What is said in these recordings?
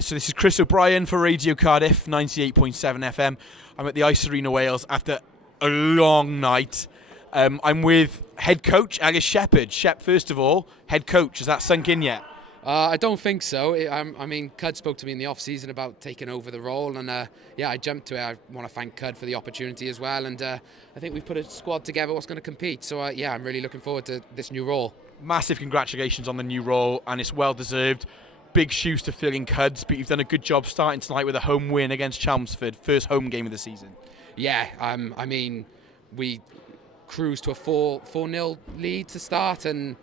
So this is Chris O'Brien for Radio Cardiff, 98.7 FM. I'm at the Ice Arena, Wales, after a long night. I'm with Head Coach Elis Sheppard. Shep, first of all, Head Coach, has that sunk in yet? I don't think so. I mean, Cud spoke to me in the off-season about taking over the role, and I jumped to it. I want to thank Cud for the opportunity as well, and I think we've put a squad together that's going to compete. So, I'm really looking forward to this new role. Massive congratulations on the new role, and it's well-deserved. Big shoes to fill in, Cuds, but you've done a good job starting tonight with a home win against Chelmsford, first home game of the season. Yeah, I mean, we cruised to a 4-0 lead to start, and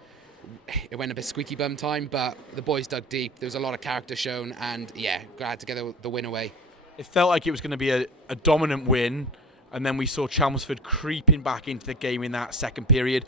it went a bit squeaky bum time, but the boys dug deep. There was a lot of character shown, and glad to get the win away. It felt like it was going to be a dominant win, and then we saw Chelmsford creeping back into the game in that second period.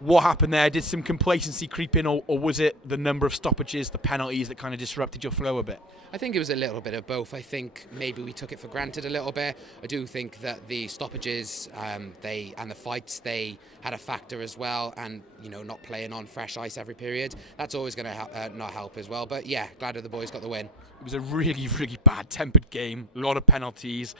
What happened there? Did some complacency creep in, or was it the number of stoppages, the penalties that kind of disrupted your flow a bit? I think it was a little bit of both. I think maybe we took it for granted a little bit. I do think that the stoppages and the fights, they had a factor as well, and not playing on fresh ice every period, that's always going to not help as well. But glad that the boys got the win. It was a really, really bad tempered game, a lot of penalties,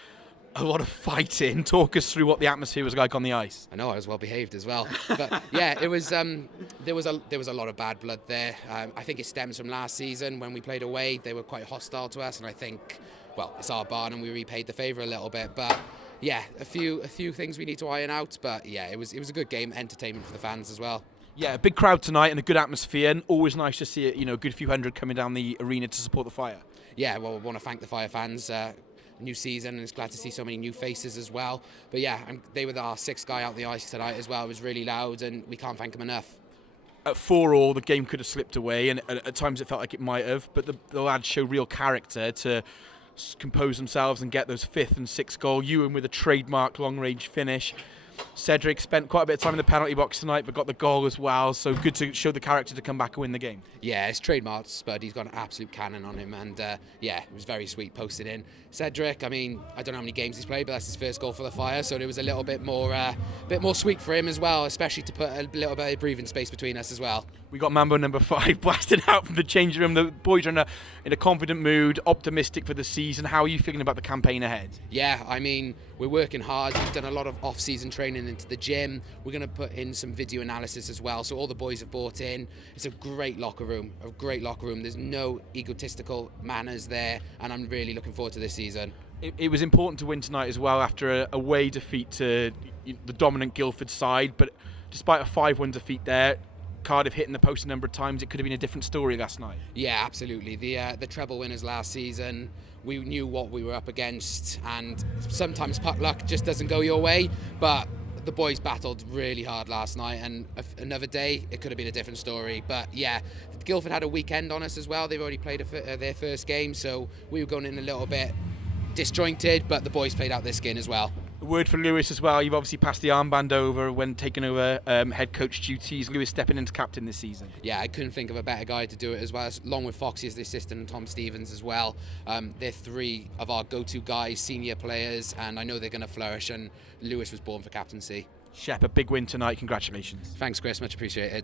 a lot of fighting. Talk us through what the atmosphere was like on the ice. I know, I was well behaved as well. But it was there was a lot of bad blood there. I think it stems from last season when we played away. They were quite hostile to us, and I think, it's our barn and we repaid the favour a little bit. But a few things we need to iron out. But it was a good game, entertainment for the fans as well. Yeah, a big crowd tonight and a good atmosphere, and always nice to see a good few hundred coming down the arena to support the Fire. Yeah, well, I want to thank the Fire fans. New season, and it's glad to see so many new faces as well. But they were our sixth guy out the ice tonight as well. It was really loud, and we can't thank them enough. At 4-4, the game could have slipped away, and at times it felt like it might have, but the lads show real character to compose themselves and get those fifth and sixth goal. Ewan with a trademark long-range finish. Cedric spent quite a bit of time in the penalty box tonight, but got the goal as well, so good to show the character to come back and win the game. Yeah, it's trademark Spud. He's got an absolute cannon on him, and it was very sweet, posted in. Cedric, I mean, I don't know how many games he's played, but that's his first goal for the Fire, so it was a little bit more sweet for him as well, especially to put a little bit of breathing space between us as well. We got Mambo number 5 blasted out from the changing room. The boys are in a confident mood, optimistic for the season. How are you feeling about the campaign ahead? Yeah, I mean, we're working hard. We've done a lot of off-season training into the gym. We're going to put in some video analysis as well, so all the boys have bought in. It's a great locker room. There's no egotistical manners there, and I'm really looking forward to this season. It was important to win tonight as well after a away defeat to the dominant Guildford side, but despite a 5-1 defeat there, Cardiff hitting the post a number of times, it could have been a different story last night. Yeah, absolutely. The treble winners last season, we knew what we were up against, and sometimes puck luck just doesn't go your way, but the boys battled really hard last night, and another day it could have been a different story. But Guildford had a weekend on us as well. They've already played their first game, so we were going in a little bit disjointed, but the boys played out their skin as well. A word for Lewis as well. You've obviously passed the armband over when taking over head coach duties. Lewis stepping into captain this season. Yeah, I couldn't think of a better guy to do it as well, along with Foxy as the assistant and Tom Stevens as well. They're 3 of our go-to guys, senior players, and I know they're going to flourish, and Lewis was born for captaincy. Shep, a big win tonight. Congratulations. Thanks, Chris. Much appreciated.